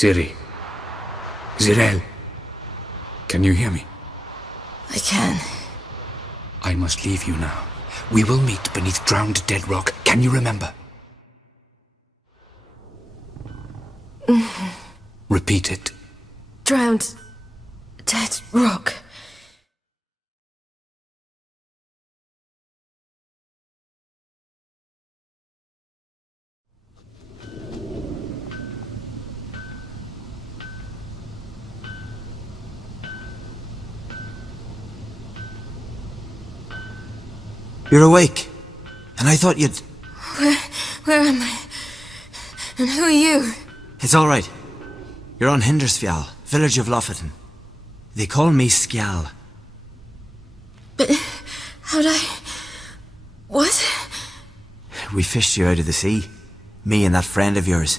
Siri. Zirel. Can you hear me? I can. I must leave you now. We will meet beneath drowned dead rock. Can you remember? Repeat it. Drowned dead rock. You're awake. And I thought you'd... Where am I? And who are you? It's all right. You're on Hindersfjall, village of Lofoten. They call me Skjal. But how'd I... What? We fished you out of the sea. Me and that friend of yours.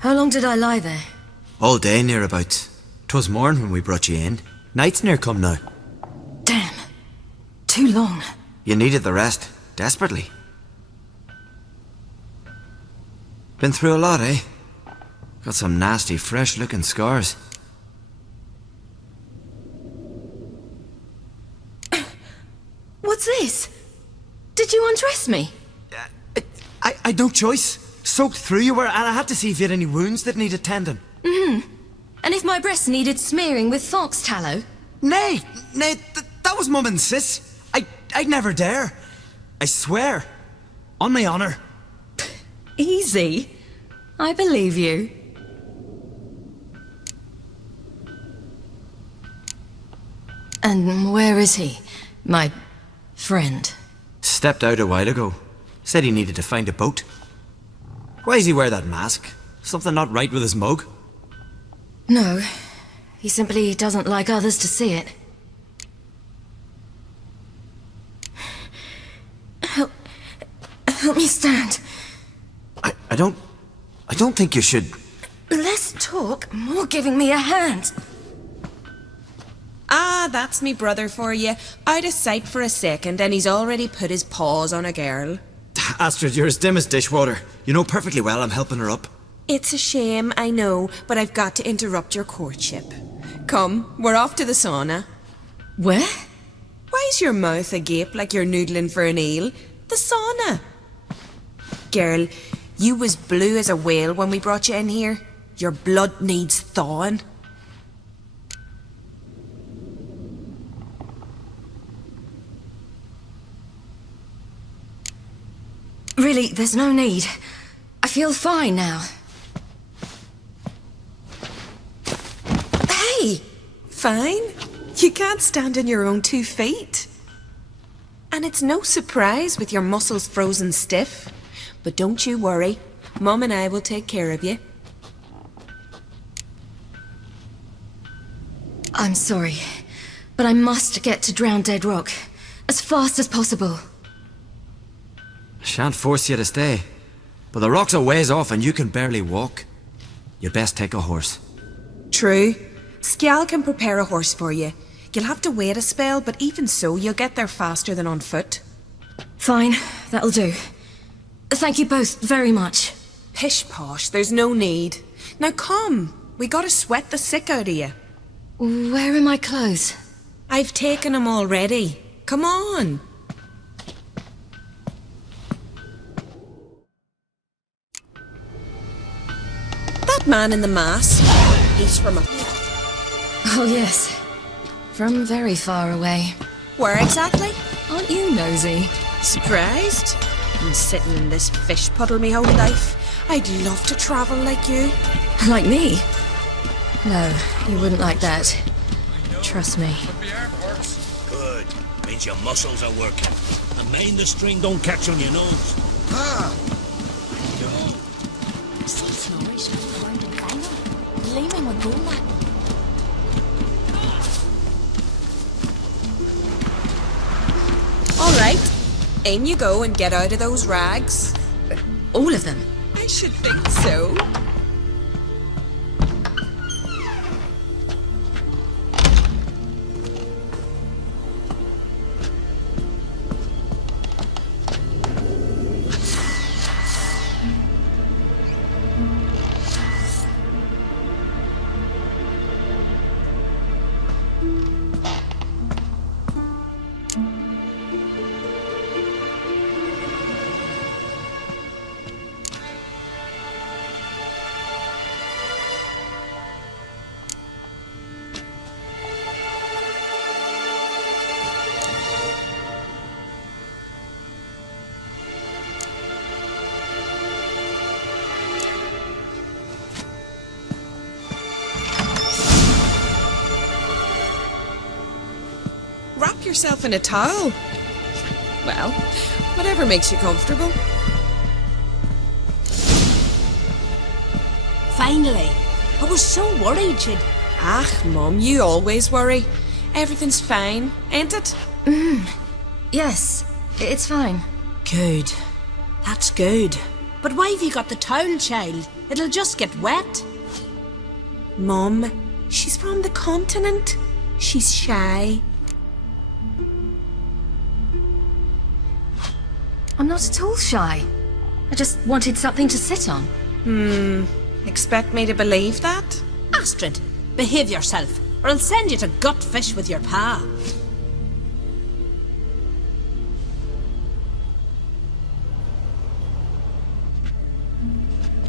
How long did I lie there? All day nearabouts. 'Twas morn when we brought you in. Night's near come now. Damn. Too long. You needed the rest, desperately. Been through a lot, eh? Got some nasty, fresh-looking scars. What's this? Did you undress me? I had no choice. Soaked through you were, and I had to see if you had any wounds that needed tending. And if my breasts needed smearing with fox tallow? Nay, that was Mum and Sis. I'd never dare. I swear. On my honour. Easy. I believe you. And where is he? My friend. Stepped out a while ago. Said he needed to find a boat. Why does he wear that mask? Something not right with his mug? No. He simply doesn't like others to see it. Help me stand. I don't think you should... Less talk, more giving me a hand. Ah, that's me brother for you. Out of sight for a second and he's already put his paws on a girl. Astrid, you're as dim as dishwater. You know perfectly well I'm helping her up. It's a shame, I know, but I've got to interrupt your courtship. Come, we're off to the sauna. Where? Why's your mouth agape like you're noodling for an eel? The sauna. Girl, you was blue as a whale when we brought you in here. Your blood needs thawing. Really, there's no need. I feel fine now. Hey! Fine. You can't stand on your own 2 feet. And it's no surprise with your muscles frozen stiff. But don't you worry. Mum and I will take care of you. I'm sorry, but I must get to Drowned Dead Rock as fast as possible. Shan't force you to stay. But the rock's a ways off and you can barely walk. You'd best take a horse. True. Skjal can prepare a horse for you. You'll have to wait a spell, but even so, you'll get there faster than on foot. Fine, that'll do. Thank you both very much. Pish posh, there's no need. Now come, we gotta sweat the sick out of you. Where are my clothes? I've taken them already. Come on. That man in the mask, he's from a... Oh yes, from very far away. Where exactly? Aren't you nosy? Surprised? I'm sitting in this fish puddle me whole life. I'd love to travel like you. Like me? No, you wouldn't like that. Trust me. Good. Means your muscles are working. And mind the string don't catch on your nose. All right. In you go and get out of those rags. All of them? I should think so. yourself in a towel. Well, whatever makes you comfortable. Finally. I was so worried you'd... Ah, Mum, you always worry. Everything's fine, ain't it? Yes, it's fine. Good. That's good. But why have you got the towel, child? It'll just get wet. Mum, she's from the continent. She's shy. I'm not at all shy. I just wanted something to sit on. Expect me to believe that? Astrid, behave yourself, or I'll send you to gut fish with your pa.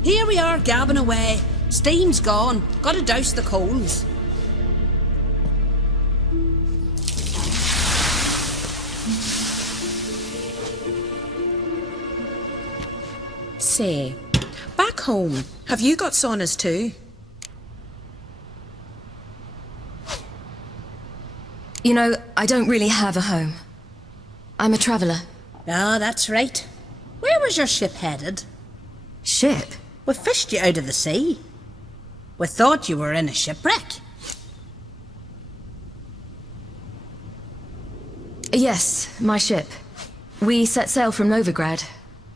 Here we are gabbing away. Steam's gone. Gotta douse the coals. Say, back home, have you got saunas too? You know, I don't really have a home. I'm a traveller. Ah, that's right. Where was your ship headed? Ship? We fished you out of the sea. We thought you were in a shipwreck. Yes, my ship. We set sail from Novigrad.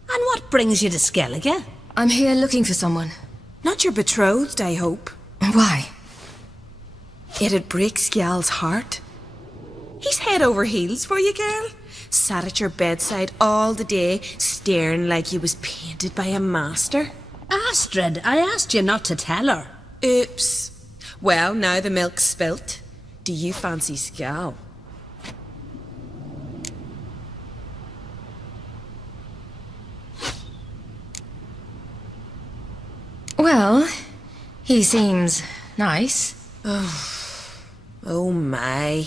And what brings you to Skellige? I'm here looking for someone. Not your betrothed, I hope. Why? It'd break Skjal's heart. He's head over heels for you, girl. Sat at your bedside all the day, staring like he was painted by a master. Astrid, I asked you not to tell her. Oops. Well, now the milk's spilt. Do you fancy Skjal? Well, he seems nice. Oh my.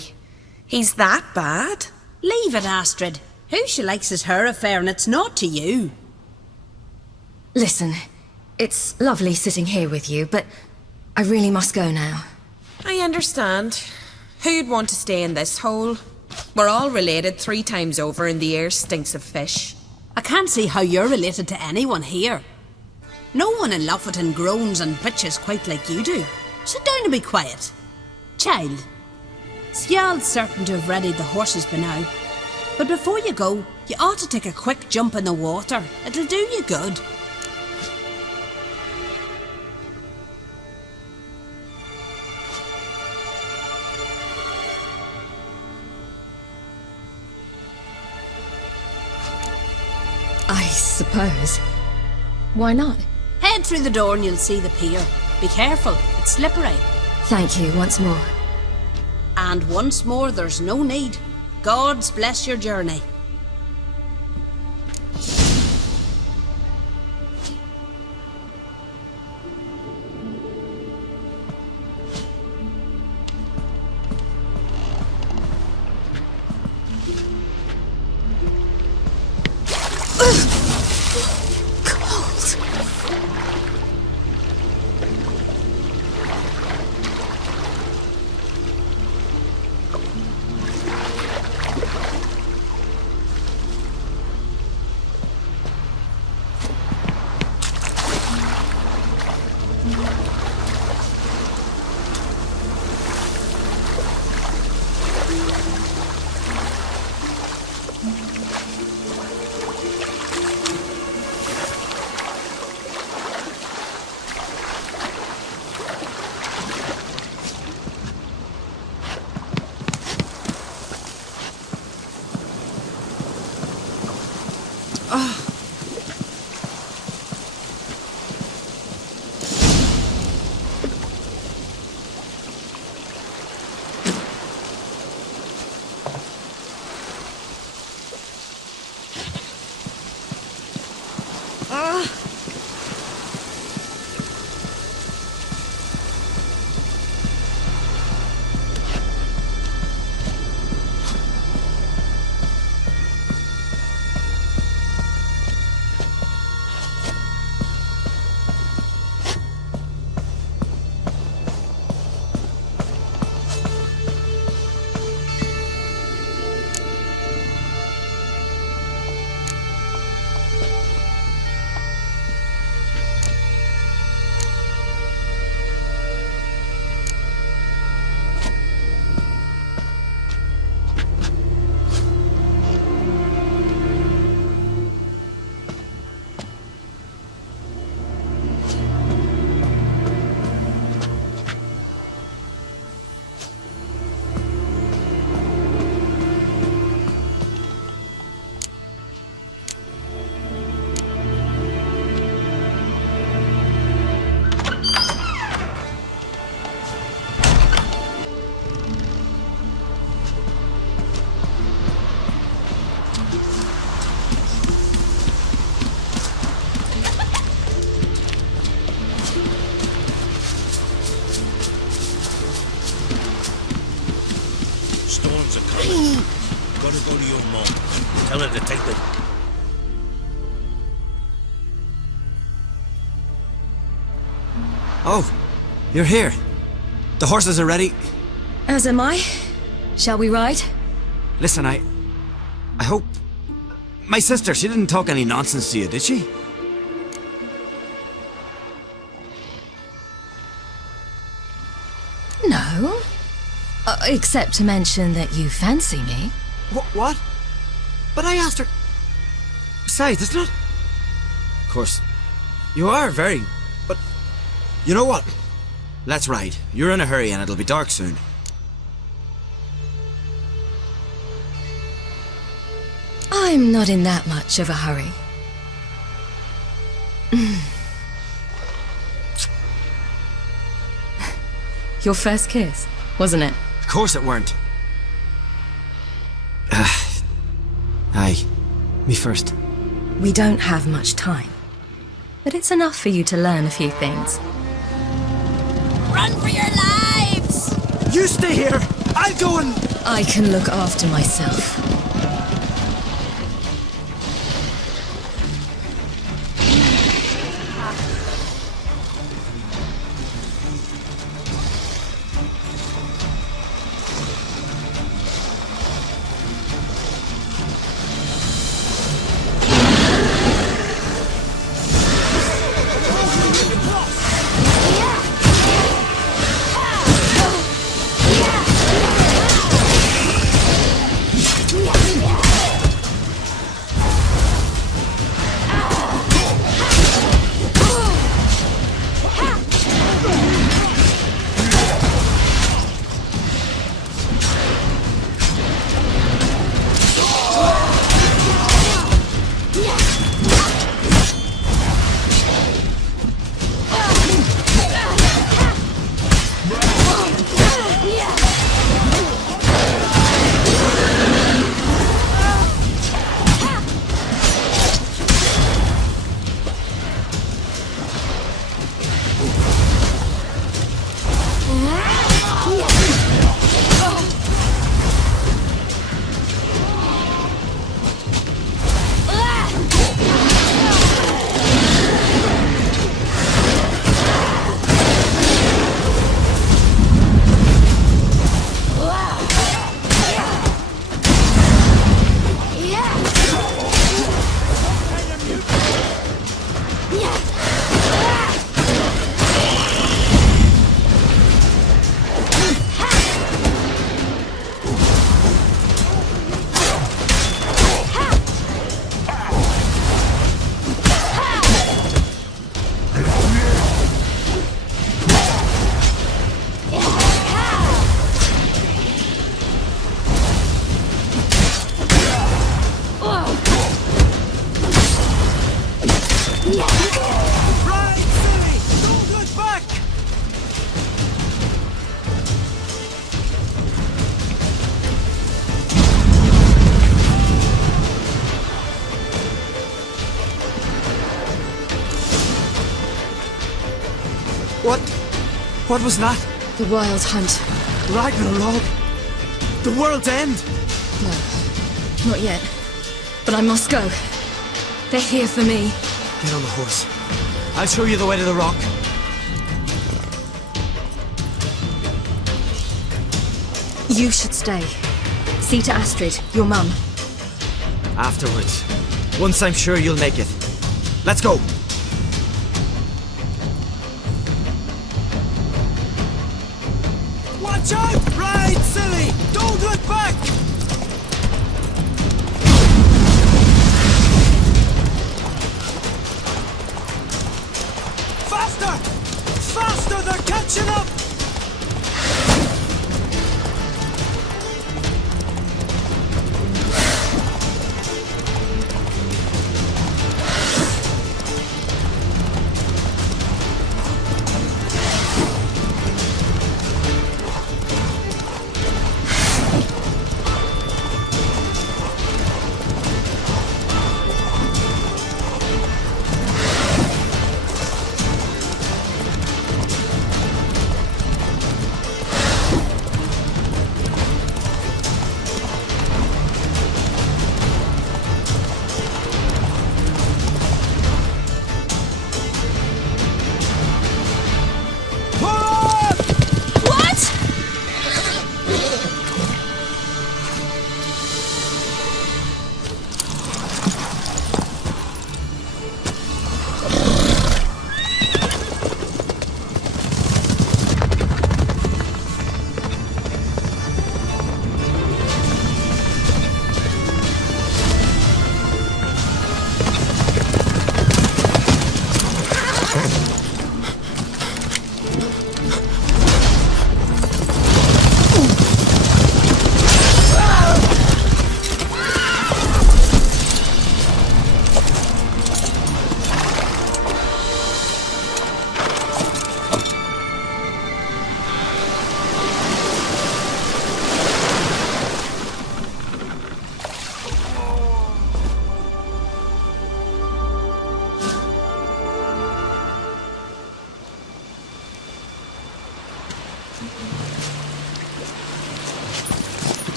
He's that bad? Leave it, Astrid. Who she likes is her affair and it's not to you. Listen, it's lovely sitting here with you, but I really must go now. I understand. Who'd want to stay in this hole? We're all related 3 times over and the air stinks of fish. I can't see how you're related to anyone here. No one in Lofferton groans and bitches quite like you do. Sit down and be quiet. Child, Skjal's certain to have readied the horses by now. But before you go, you ought to take a quick jump in the water. It'll do you good. I suppose. Why not? Head through the door and you'll see the pier. Be careful, it's slippery. Thank you once more. And once more, there's no need. God's bless your journey. Tell her to take the... Oh, you're here. The horses are ready. As am I. Shall we ride? Listen, I hope... My sister, she didn't talk any nonsense to you, did she? No. Except to mention that you fancy me. What? But I asked her... Besides, it's not... Of course, you are very... But... You know what? Let's ride. You're in a hurry and it'll be dark soon. I'm not in that much of a hurry. Your first kiss, wasn't it? Of course it weren't. Aye. Me first. We don't have much time. But it's enough for you to learn a few things. Run for your lives! You stay here! I'll go and... I can look after myself. What was that? The Wild Hunt. Ragnarok? The world's end? No, not yet. But I must go. They're here for me. Get on the horse. I'll show you the way to the rock. You should stay. See to Astrid, your mum. Afterwards. Once I'm sure you'll make it. Let's go. Watch out! Ride, silly! Don't look back! Faster! Faster! They're catching up!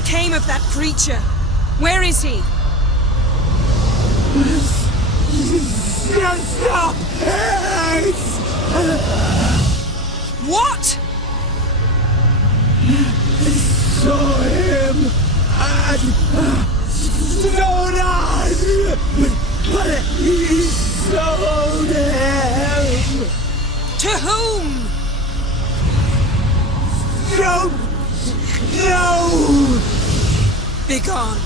became of that creature? Where is he? Stop! What? Saw him and stone on! But he sold him! To whom? Don't know! Begone.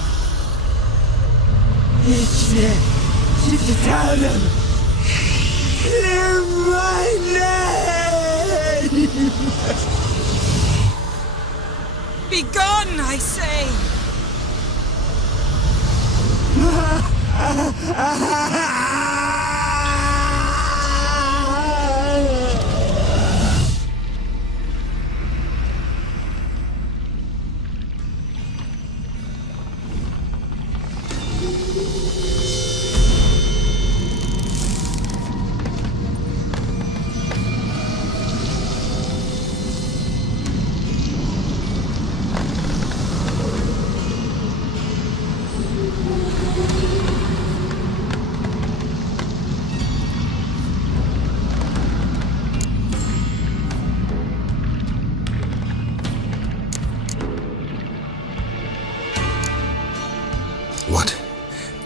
Just tell them! Clear my name! Begone, I say!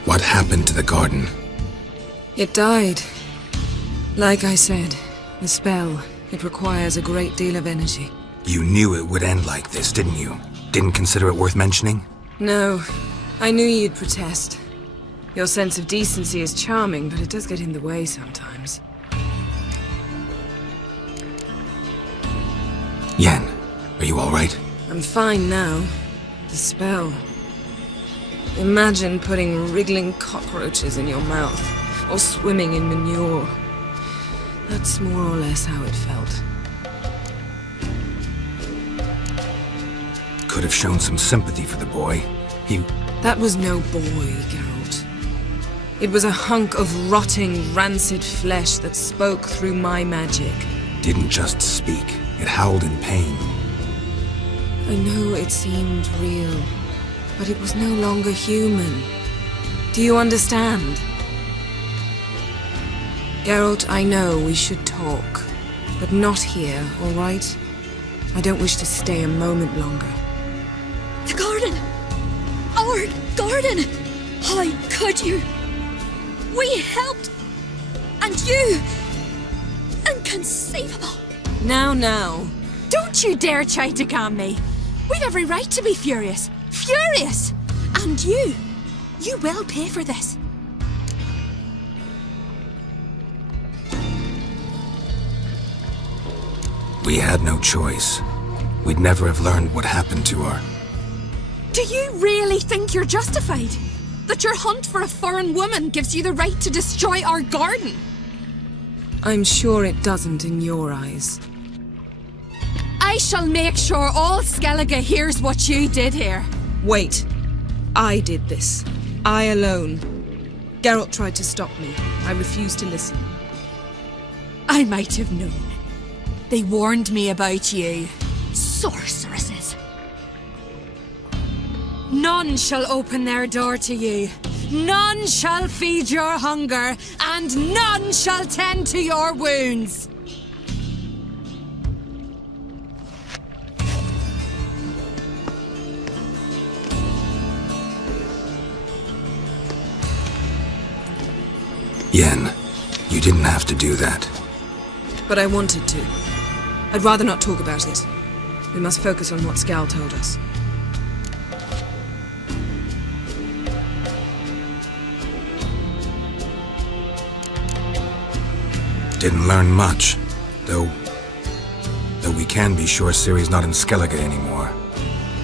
What happened to the garden? It died. Like I said, the spell, it requires a great deal of energy. You knew it would end like this, didn't you? Didn't consider it worth mentioning? No, I knew you'd protest. Your sense of decency is charming, but it does get in the way sometimes. Yen, are you alright? I'm fine now. The spell. Imagine putting wriggling cockroaches in your mouth, or swimming in manure. That's more or less how it felt. Could have shown some sympathy for the boy. That was no boy, Geralt. It was a hunk of rotting, rancid flesh that spoke through my magic. Didn't just speak. It howled in pain. I know it seemed real, but it was no longer human. Do you understand? Geralt, I know we should talk, but not here, all right? I don't wish to stay a moment longer. The garden! Our garden! How could you? We helped! And you! Inconceivable! Now. Don't you dare try to calm me! We've every right to be furious! Furious! And you will pay for this. We had no choice. We'd never have learned what happened to her. Do you really think you're justified? That your hunt for a foreign woman gives you the right to destroy our garden? I'm sure it doesn't in your eyes. I shall make sure all Skellige hears what you did here. Wait. I did this. I alone. Geralt tried to stop me. I refused to listen. I might have known. They warned me about you. Sorceresses. None shall open their door to you. None shall feed your hunger, and none shall tend to your wounds. Yen, you didn't have to do that. But I wanted to. I'd rather not talk about it. We must focus on what Skal told us. Didn't learn much, though we can be sure Ciri's not in Skellige anymore.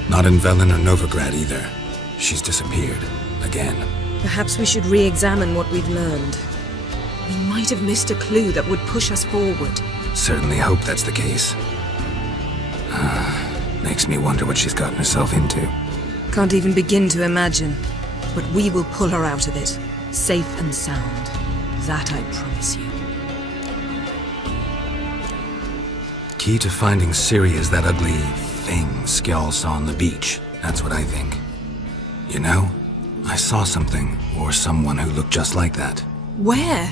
Not in Velen or Novigrad either. She's disappeared. Again. Perhaps we should re-examine what we've learned. We might have missed a clue that would push us forward. Certainly hope that's the case. Makes me wonder what she's gotten herself into. Can't even begin to imagine. But we will pull her out of it. Safe and sound. That I promise you. Key to finding Ciri is that ugly thing Skjall saw on the beach. That's what I think. You know, I saw something, or someone who looked just like that. Where?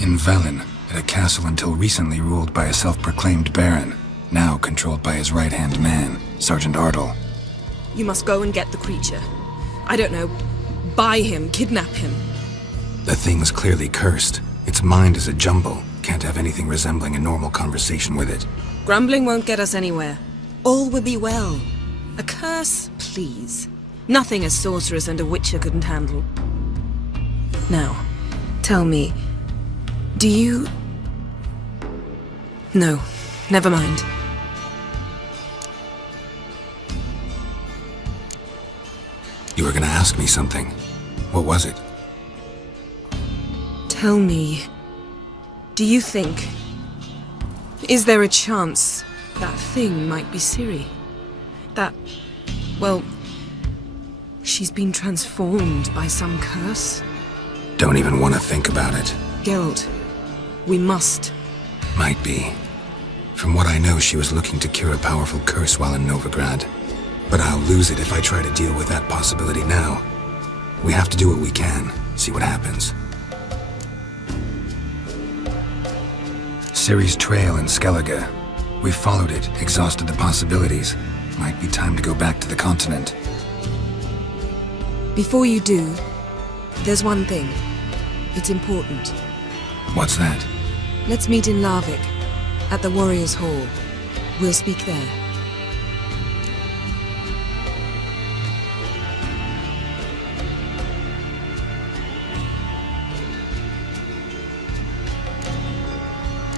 In Velen, at a castle until recently ruled by a self-proclaimed baron, now controlled by his right-hand man, Sergeant Ardle. You must go and get the creature. I don't know, buy him, kidnap him. The thing's clearly cursed. Its mind is a jumble. Can't have anything resembling a normal conversation with it. Grumbling won't get us anywhere. All will be well. A curse, please. Nothing a sorceress and a witcher couldn't handle. Now, tell me, do you... No, never mind. You were gonna ask me something. What was it? Tell me, do you think... Is there a chance that thing might be Ciri? That, well, she's been transformed by some curse? Don't even want to think about it. Geralt, we must. Might be. From what I know, she was looking to cure a powerful curse while in Novigrad. But I'll lose it if I try to deal with that possibility now. We have to do what we can, see what happens. Ciri's trail in Skellige. We've followed it, exhausted the possibilities. Might be time to go back to the continent. Before you do, there's one thing. It's important. What's that? Let's meet in Larvik, at the Warriors' Hall. We'll speak there.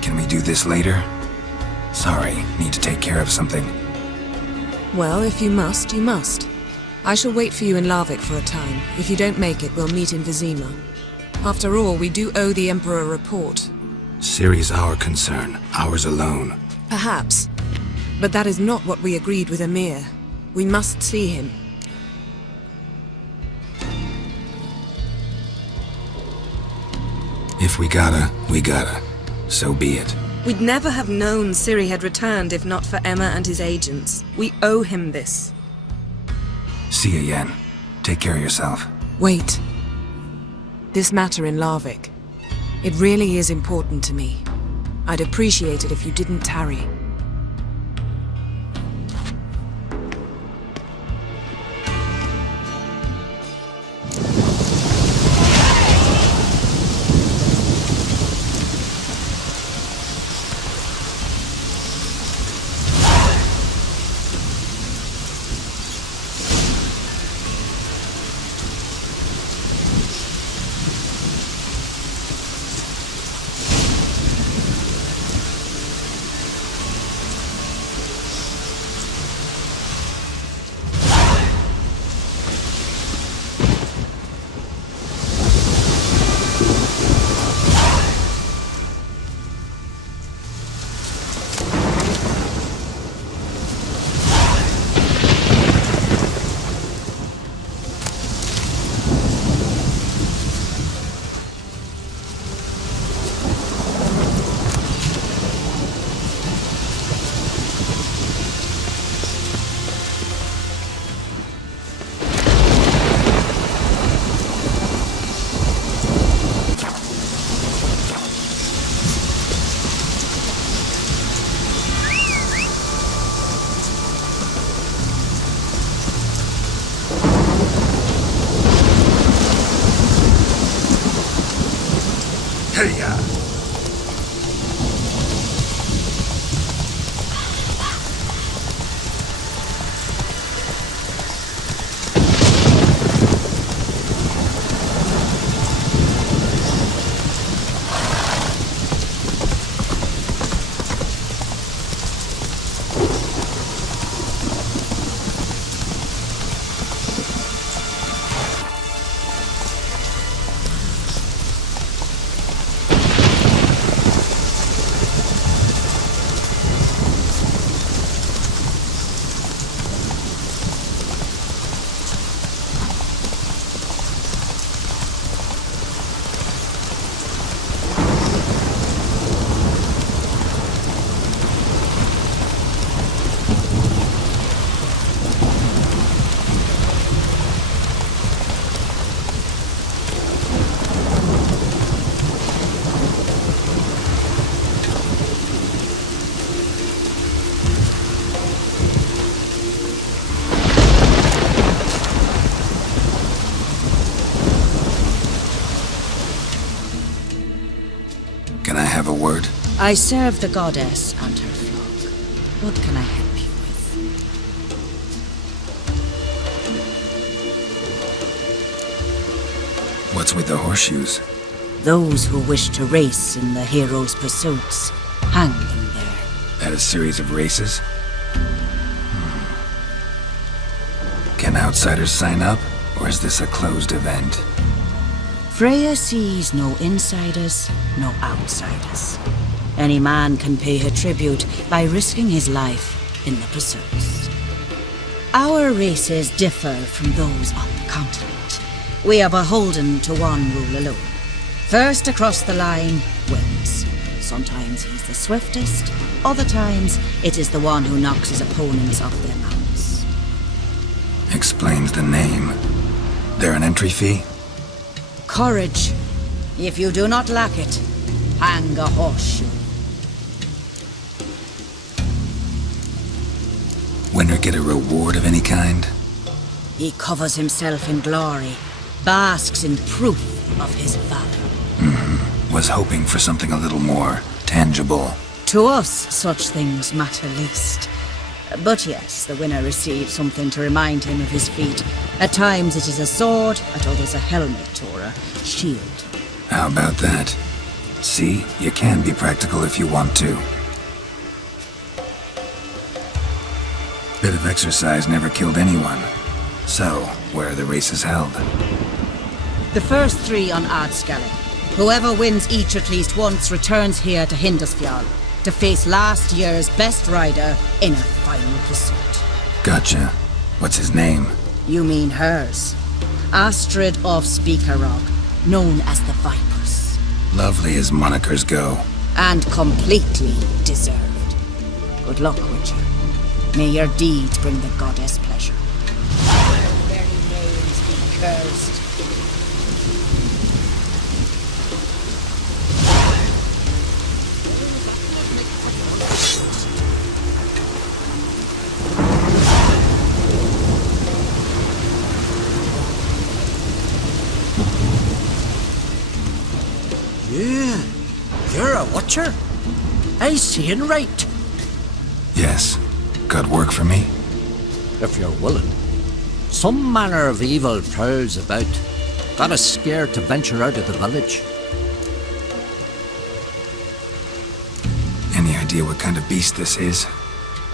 Can we do this later? Sorry, need to take care of something. Well, if you must, you must. I shall wait for you in Larvik for a time. If you don't make it, we'll meet in Vizima. After all, we do owe the Emperor a report. Ciri's our concern, ours alone. Perhaps. But that is not what we agreed with Emir. We must see him. If we gotta, we gotta. So be it. We'd never have known Ciri had returned if not for Emma and his agents. We owe him this. See you, Yen. Take care of yourself. Wait. This matter in Larvik. It really is important to me. I'd appreciate it if you didn't tarry. Hey-ya! have a word? I serve the goddess and her flock. What can I help you with? What's with the horseshoes? Those who wish to race in the hero's pursuits, hang them there. At a series of races? Can outsiders sign up, or is this a closed event? Freya sees no insiders, no outsiders. Any man can pay her tribute by risking his life in the pursuits. Our races differ from those on the continent. We are beholden to one rule alone. First across the line wins. Sometimes he's the swiftest, other times it is the one who knocks his opponents off their mounts. Explains the name. There an entry fee? Courage. If you do not lack it, hang a horseshoe. Winner get a reward of any kind? He covers himself in glory, basks in proof of his valor. Was hoping for something a little more tangible. To us, such things matter least. But yes, the winner receives something to remind him of his feat. At times it is a sword, at others a helmet or a shield. How about that? See, you can be practical if you want to. Bit of exercise never killed anyone. So, where are the races held? The first 3 on Ardscalin. Whoever wins each at least once returns here to Hindusfjall to face last year's best rider in a final pursuit. Gotcha. What's his name? You mean hers. Astrid of Speakerog, known as the Vipers. Lovely as monikers go. And completely deserved. Good luck, Witcher. May your deeds bring the goddess pleasure. Their very names be cursed. Yeah, you're a watcher? I seeing right. Yes. Got work for me? If you're willing. Some manner of evil prowls about. Got us scared to venture out of the village. Any idea what kind of beast this is?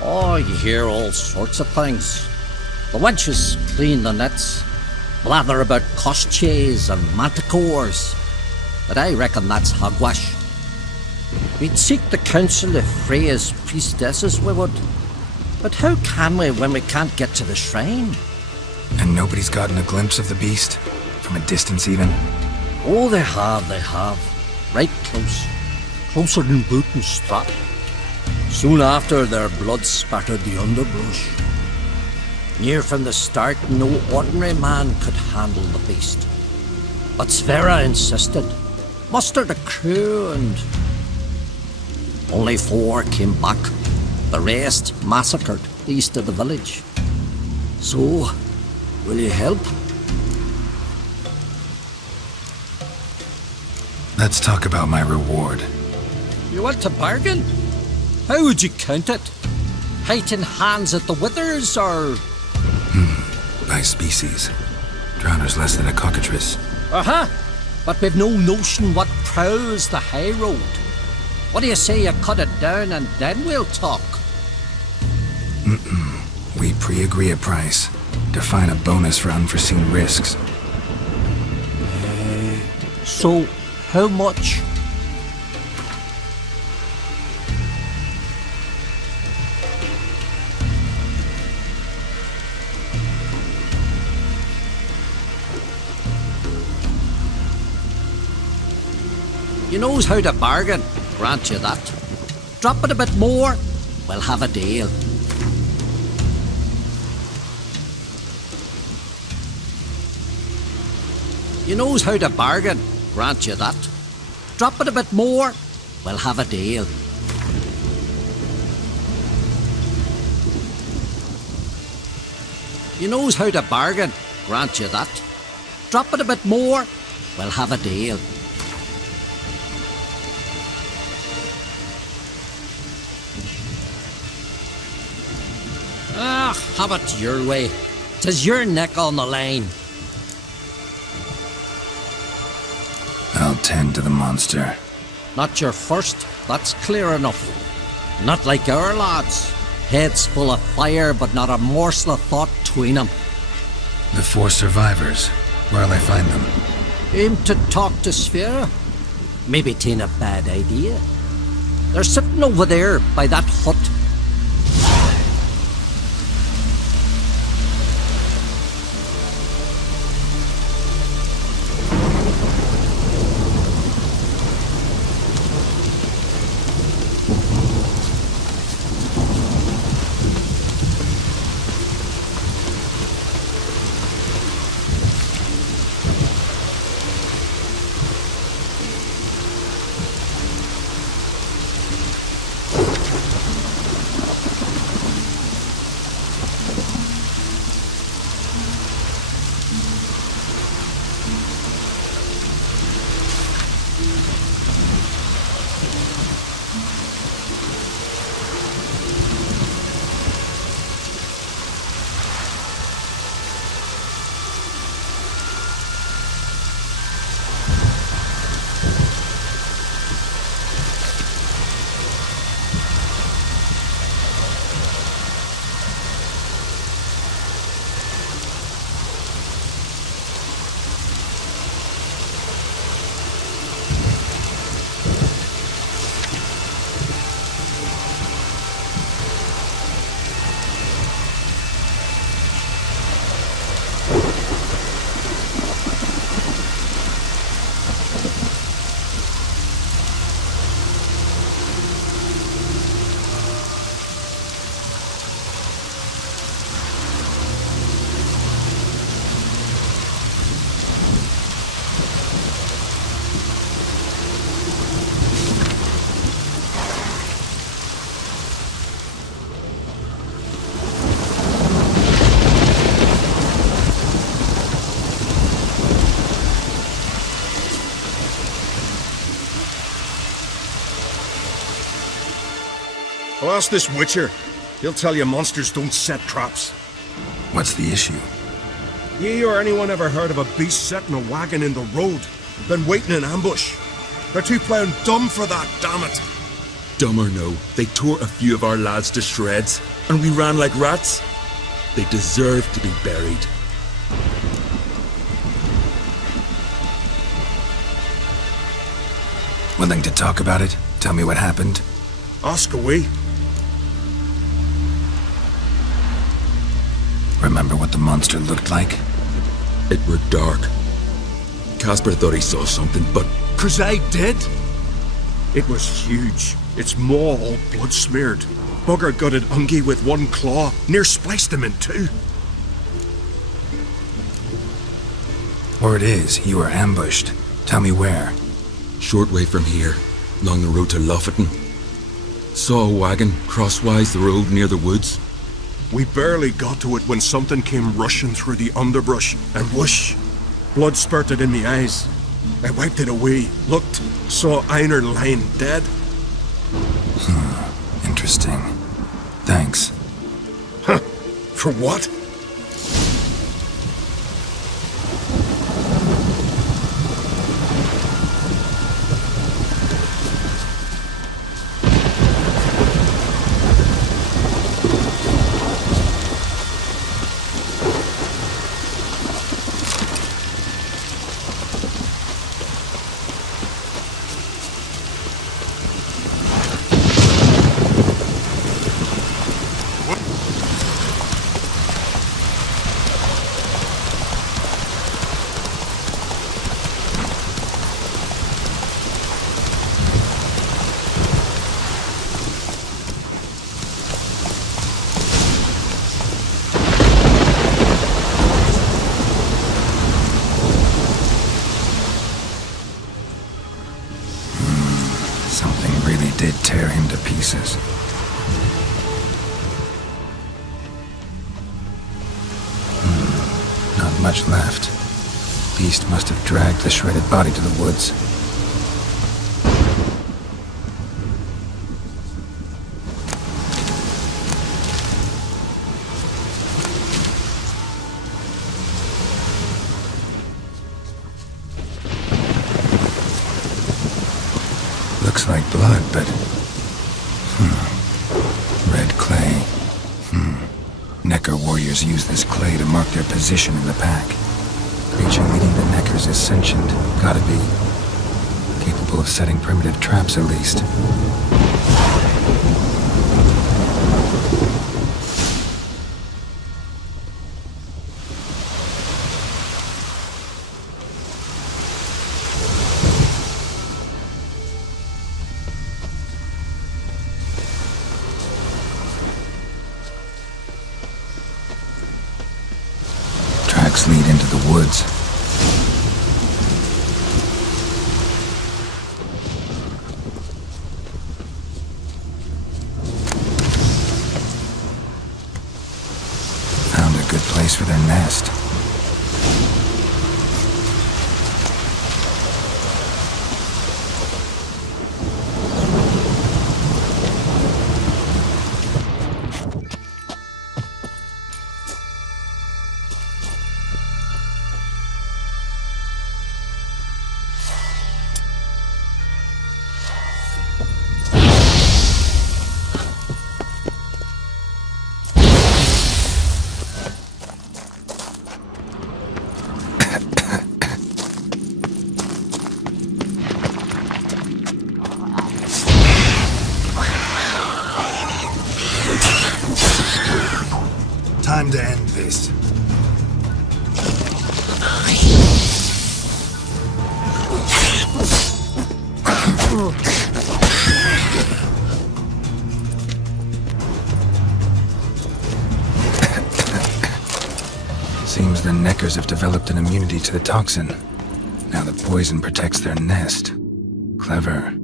Oh, you hear all sorts of things. The wenches clean the nets, blather about koshchays and manticores. But I reckon that's hogwash. We'd seek the counsel of Freya's priestesses, we would. But how can we when we can't get to the shrine? And nobody's gotten a glimpse of the beast? From a distance even? Oh, they have. Right close. Closer than boot and strap. Soon after, their blood spattered the underbrush. Near from the start, no ordinary man could handle the beast. But Sverre insisted. Mustered a crew and... Only 4 came back. The rest massacred east of the village. So, will you help? Let's talk about my reward. You want to bargain? How would you count it? Height in hands at the withers, or...? By species. Drowner's less than a cockatrice. But we've no notion what prowls the high road. What do you say you cut it down and then we'll talk? We pre-agree a price. Define a bonus for unforeseen risks. So, how much? You knows how to bargain, grant you that. Drop it a bit more, we'll have a deal. You knows how to bargain, grant you that. Drop it a bit more, we'll have a deal. You knows how to bargain, grant you that. Drop it a bit more, we'll have a deal. Ah, have it your way. 'Tis your neck on the line. I'll tend to the monster. Not your first, that's clear enough. Not like our lads. Heads full of fire, but not a morsel of thought between them. The 4 survivors. Where'll I find them? Aim to talk to Sphere? Maybe 'tain't a bad idea. They're sitting over there by that hut. Well, ask this Witcher. He'll tell you monsters don't set traps. What's the issue? Ye or anyone ever heard of a beast setting a wagon in the road, then waiting in ambush? They're too plowing dumb for that, damn it. Dumb or no, they tore a few of our lads to shreds, and we ran like rats. They deserve to be buried. Willing to talk about it? Tell me what happened? Ask away. Remember what the monster looked like? It were dark. Casper thought he saw something, but Cause I did. It was huge. Its maw all blood smeared. Bugger gutted Ungie with one claw, near spliced him in two. Word is, you were ambushed. Tell me where. short way from here, along the road to Lofferton. Saw a wagon crosswise the road near the woods. We barely got to it when something came rushing through the underbrush, and whoosh! Blood spurted in me eyes. I wiped it away, looked, saw Einar lying dead. Interesting. Thanks. Huh. For what? Something really did tear him to pieces. Not much left. Beast must have dragged the shredded body to the woods. looks like blood, but... Red clay. Necker warriors use this clay to mark their position in the pack. Creature leading the Neckers is sentient. Gotta be. Capable of setting primitive traps, at least. Tracks lead into the woods. Found a good place for their nest. Time to end this. Seems the Neckers have developed an immunity to the toxin. Now the poison protects their nest. Clever.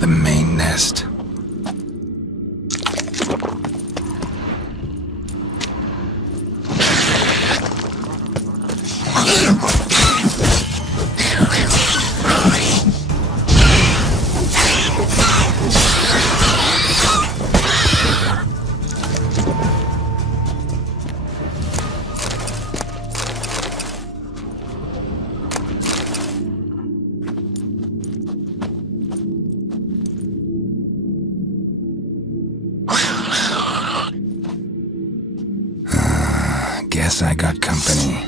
The main nest. Guess I got company.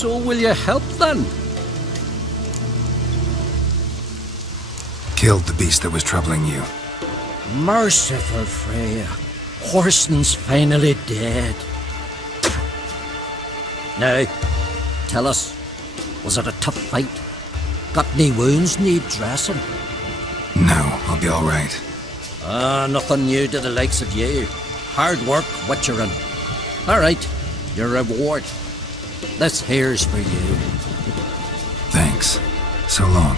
So will you help then? Killed the beast that was troubling you. Merciful Freya. Horson's finally dead. Now, tell us, was it a tough fight? Got any wounds need dressing? No, I'll be all right. Nothing new to the likes of you. Hard work, witcherin'. All right, your reward. This here's for you. Thanks. So long.